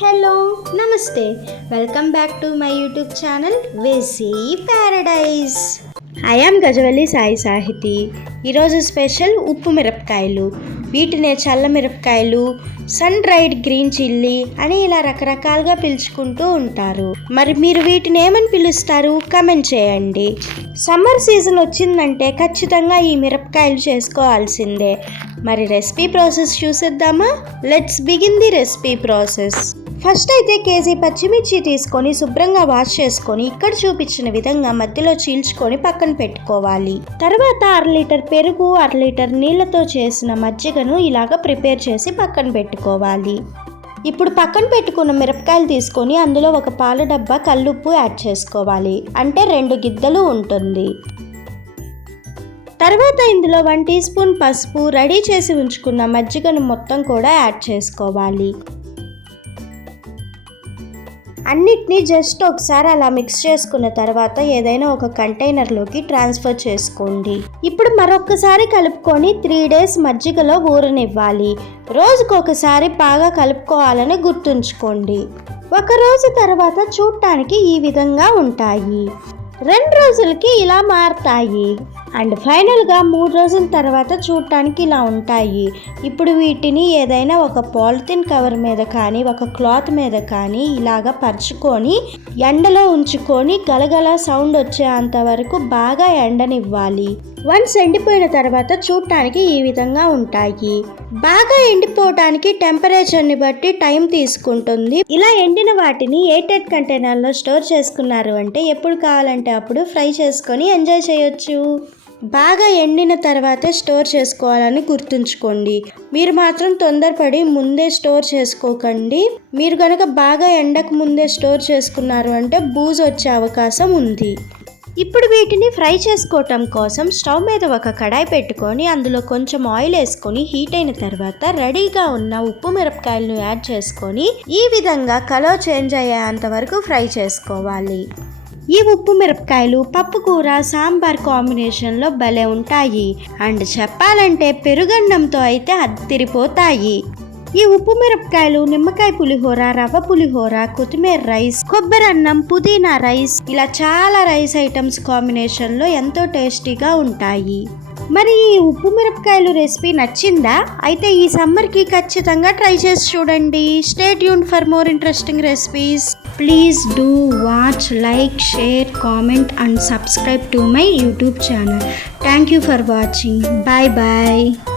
Hello నమస్తే welcome back to my YouTube channel వేసీ paradise. I am Gajavalli Sai Sahithi. ఈరోజు special ఉప్పు మిరపకాయలు, వీటినే చల్ల మిరపకాయలు, సన్ డ్రైడ్ గ్రీన్ చిల్లీ అని ఇలా రకరకాలుగా పిలుచుకుంటూ ఉంటారు. మరి మీరు వీటిని ఏమని పిలుస్తారు కమెంట్ చేయండి. సమ్మర్ సీజన్ వచ్చిందంటే ఖచ్చితంగా ఈ మిరపకాయలు చేసుకోవాల్సిందే. మరి రెసిపీ ప్రాసెస్ చూసేద్దామా? Let's begin the recipe process. First అయితే కేజీ పచ్చిమిర్చి తీసుకొని శుభ్రంగా వాష్ చేసుకొని ఇక్కడ చూపించిన విధంగా మధ్యలో చీల్చుకొని పక్కన పెట్టుకోవాలి. తర్వాత 1/2 లీటర్ పెరుగు, 1/2 లీటర్ నీళ్లతో చేసిన మజ్జిగను ఇలాగ ప్రిపేర్ చేసి పక్కన పెట్టుకోవాలి. ఇప్పుడు పక్కన పెట్టుకున్న మిరపకాయలు తీసుకొని అందులో ఒక పాల డబ్బా కల్లుప్పు యాడ్ చేసుకోవాలి. అంటే 2 గిద్దలు ఉంటుంది. తర్వాత ఇందులో 1 టీ స్పూన్ పసుపు, రెడీ చేసి ఉంచుకున్న మజ్జిగను మొత్తం కూడా యాడ్ చేసుకోవాలి. అన్నిటినీ జస్ట్ ఒకసారి అలా మిక్స్ చేసుకున్న తర్వాత ఏదైనా ఒక కంటైనర్లోకి ట్రాన్స్ఫర్ చేసుకోండి. ఇప్పుడు మరొకసారి కలుపుకొని 3 డేస్ మజ్జిగలో ఊరనివ్వాలి. రోజుకొకసారి బాగా కలుపుకోవాలని గుర్తుంచుకోండి. ఒక రోజు తర్వాత చూడటానికి ఈ విధంగా ఉంటాయి. 2 రోజులకి ఇలా మారుతాయి. అండ్ ఫైనల్గా 3 రోజుల తర్వాత చూడటానికి ఇలా ఉంటాయి. ఇప్పుడు వీటిని ఏదైనా ఒక పాలిథిన్ కవర్ మీద కానీ ఒక క్లాత్ మీద కానీ ఇలాగ పరుచుకొని ఎండలో ఉంచుకొని గలగల సౌండ్ వచ్చేంత వరకు బాగా ఎండనివ్వాలి. వన్స్ ఎండిపోయిన తర్వాత చూడటానికి ఈ విధంగా ఉంటాయి. బాగా ఎండిపోవటానికి టెంపరేచర్ని బట్టి టైం తీసుకుంటుంది. ఇలా ఎండిన వాటిని ఎయిర్టైట్ కంటైనర్లో స్టోర్ చేసుకున్నారు అంటే ఎప్పుడు కావాలంటే అప్పుడు ఫ్రై చేసుకొని ఎంజాయ్ చేయొచ్చు. బాగా ఎండిన తర్వాతే స్టోర్ చేసుకోవాలని గుర్తుంచుకోండి. మీరు మాత్రం తొందరపడి ముందే స్టోర్ చేసుకోకండి. మీరు కనుక బాగా ఎండకు ముందే స్టోర్ చేసుకున్నారు అంటే బూజు వచ్చే అవకాశం ఉంది. ఇప్పుడు వీటిని ఫ్రై చేసుకోవటం కోసం స్టవ్ మీద ఒక కడాయి పెట్టుకొని అందులో కొంచెం ఆయిల్ వేసుకొని హీట్ అయిన తర్వాత రెడీగా ఉన్న ఉప్పు మిరపకాయలను యాడ్ చేసుకొని ఈ విధంగా కలర్ చేంజ్ అయ్యేంత వరకు ఫ్రై చేసుకోవాలి. ఈ ఉప్పు మిరపకాయలు పప్పు కూర, సాంబార్ కాంబినేషన్లో భలే ఉంటాయి. అండ్ చెప్పాలంటే పెరుగన్నంతో అయితే అద్దిరిపోతాయి. ఈ ఉప్పు మిరపకాయలు నిమ్మకాయ పులిహోర, రవ్వ పులిహోర, కొత్తిమీర రైస్, కొబ్బరి అన్నం, పుదీనా రైస్ ఇలా చాలా రైస్ ఐటమ్స్ కాంబినేషన్లో ఎంతో టేస్టీగా ఉంటాయి. మరి ఈ ఉప్పు మిరపకాయలు రెసిపీ నచ్చిందా? అయితే ఈ సమ్మర్కి ఖచ్చితంగా ట్రై చేసి చూడండి. Stay tune for more interesting recipes. Please do watch, like, share, comment and subscribe to my YouTube channel. Thank you for watching. Bye bye.